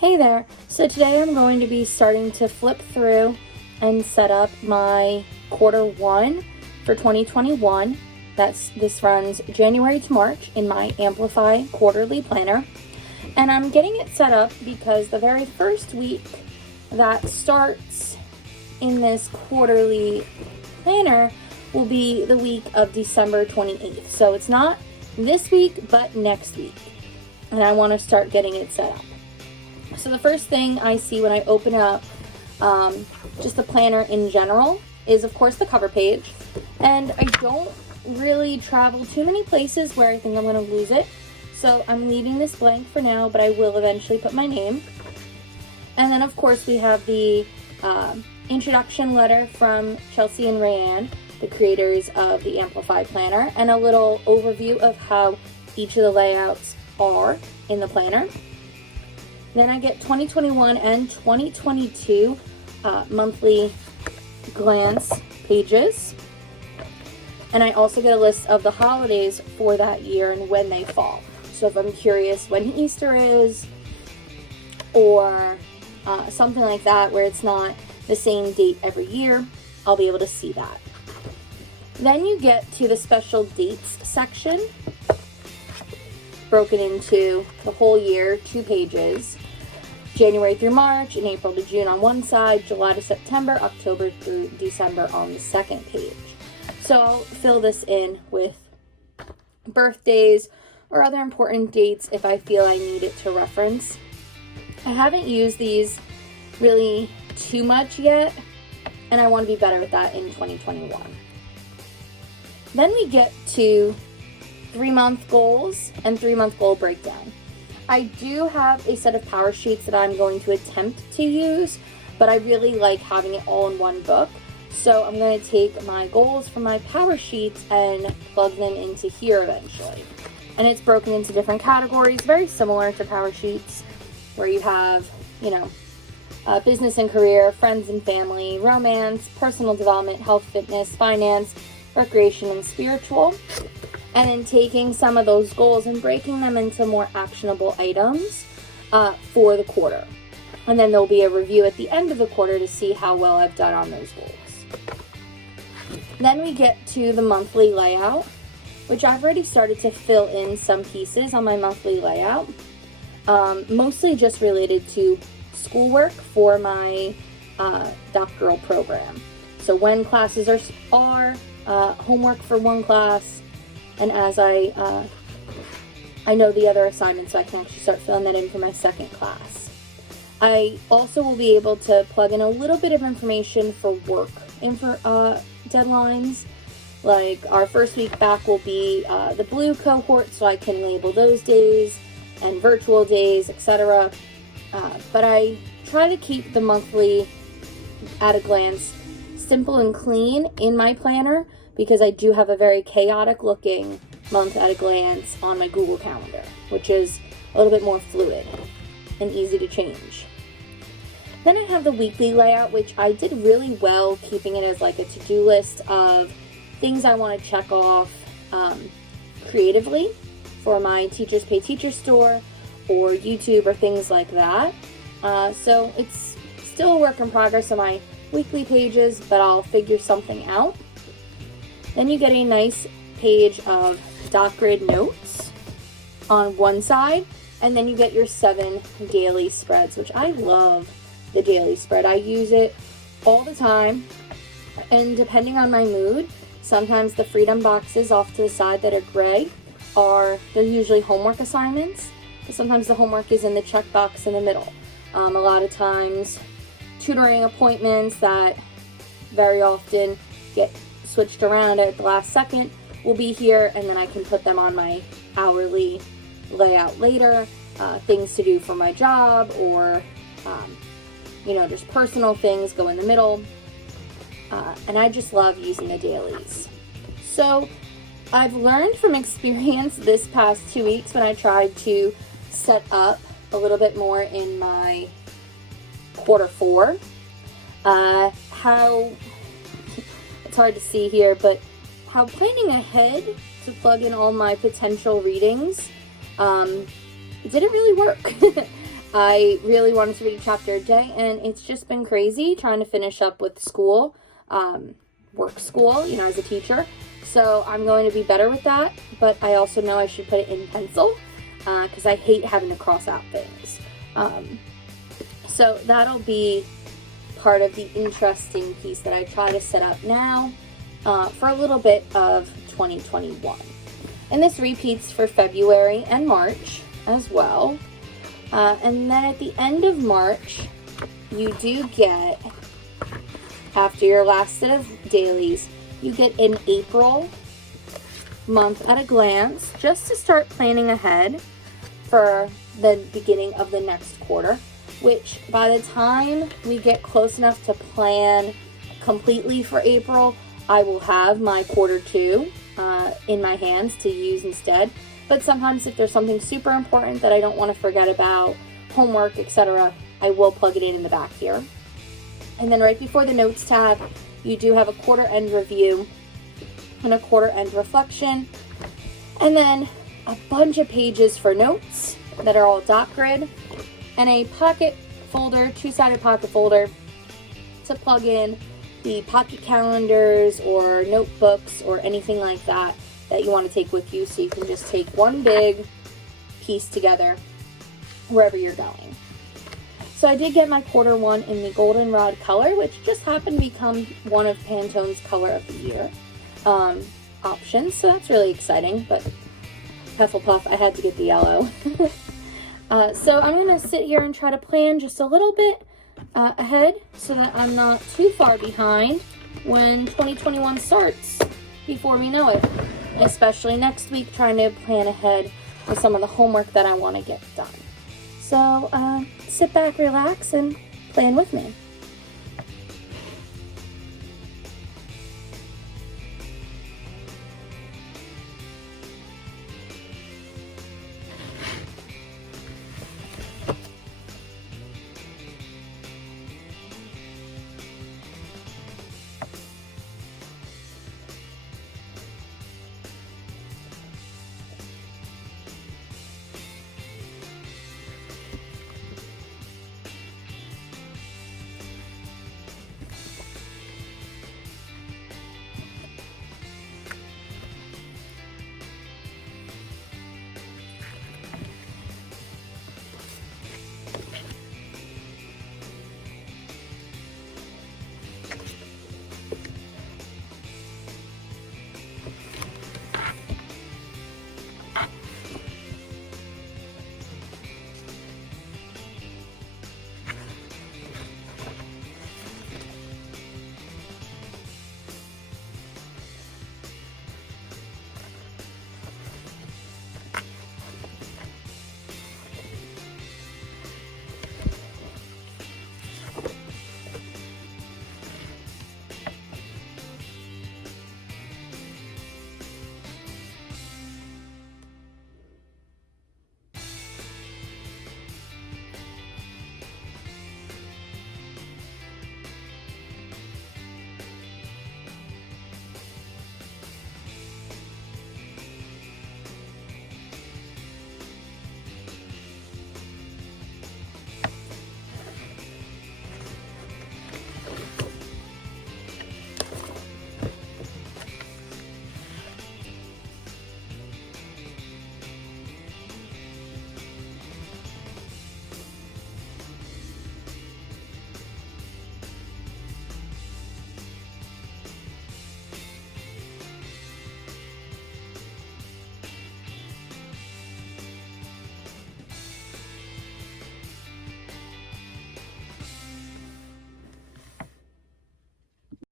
Hey there! So today I'm going to be starting to flip through and set up my quarter one for 2021. This runs January to March in my Amplify quarterly planner. And I'm getting it set up because the very first week that starts in this quarterly planner will be the week of December 28th. So it's not this week, but next week. And I want to start getting it set up. So the first thing I see when I open up just the planner in general is, of course, the cover page. And I don't really travel too many places where I think I'm going to lose it. So I'm leaving this blank for now, but I will eventually put my name. And then, of course, we have the introduction letter from Chelsea and Rayanne, the creators of the Amplify planner, and a little overview of how each of the layouts are in the planner. Then I get 2021 and 2022 monthly glance pages. And I also get a list of the holidays for that year and when they fall. So if I'm curious when Easter is, or something like that where it's not the same date every year, I'll be able to see that. Then you get to the special dates section, broken into the whole year, 2 pages. January through March, and April to June on one side, July to September, October through December on the second page. So I'll fill this in with birthdays or other important dates if I feel I need it to reference. I haven't used these really too much yet, and I want to be better with that in 2021. Then we get to 3-month goals and 3-month goal breakdown. I do have a set of power sheets that I'm going to attempt to use, but I really like having it all in one book. So I'm going to take my goals from my power sheets and plug them into here eventually. And it's broken into different categories, very similar to power sheets, where you have, business and career, friends and family, romance, personal development, health, fitness, finance, recreation, and spiritual. And then taking some of those goals and breaking them into more actionable items for the quarter. And then there'll be a review at the end of the quarter to see how well I've done on those goals. Then we get to the monthly layout, which I've already started to fill in some pieces on my monthly layout. Mostly just related to schoolwork for my doctoral program. So when classes are homework for one class, and as I know the other assignments, so I can actually start filling that in for my second class. I also will be able to plug in a little bit of information for work deadlines. Like our first week back will be the blue cohort, so I can label those days and virtual days, etc. But I try to keep the monthly at a glance simple and clean in my planner, because I do have a very chaotic looking month at a glance on my Google Calendar, which is a little bit more fluid and easy to change. Then I have the weekly layout, which I did really well keeping it as like a to-do list of things I want to check off creatively for my Teachers Pay Teachers store or YouTube or things like that. So it's still a work in progress on my weekly pages, but I'll figure something out. Then you get a nice page of dot grid notes on one side, and then you get your 7 daily spreads, which I love the daily spread. I use it all the time, and depending on my mood, sometimes the freedom boxes off to the side that are gray they're usually homework assignments, but sometimes the homework is in the check box in the middle. A lot of times tutoring appointments that very often get switched around at the last second will be here, and then I can put them on my hourly layout later. Things to do for my job, or just personal things go in the middle. And I just love using the dailies. So I've learned from experience this past 2 weeks when I tried to set up a little bit more in my quarter 4, how it's hard to see here, but how planning ahead to plug in all my potential readings didn't really work. I really wanted to read a chapter a day, and it's just been crazy trying to finish up with school, work school, you know, as a teacher. So I'm going to be better with that, but I also know I should put it in pencil because I hate having to cross out things. So that'll be part of the interesting piece that I try to set up now for a little bit of 2021. And this repeats for February and March as well. And then at the end of March, you do get, after your last set of dailies, you get an April month at a glance, just to start planning ahead for the beginning of the next quarter, which by the time we get close enough to plan completely for April, I will have my quarter 2 in my hands to use instead. But sometimes if there's something super important that I don't want to forget about, homework, etc., I will plug it in the back here. And then right before the notes tab, you do have a quarter end review and a quarter end reflection. And then a bunch of pages for notes that are all dot grid, and a pocket folder, two-sided pocket folder to plug in the pocket calendars or notebooks or anything like that that you want to take with you, so you can just take one big piece together wherever you're going. So I did get my quarter 1 in the goldenrod color, which just happened to become one of Pantone's color of the year options, so that's really exciting. But Hufflepuff, I had to get the yellow. So I'm going to sit here and try to plan just a little bit ahead so that I'm not too far behind when 2021 starts before we know it. Especially next week, trying to plan ahead with some of the homework that I want to get done. So sit back, relax, and plan with me.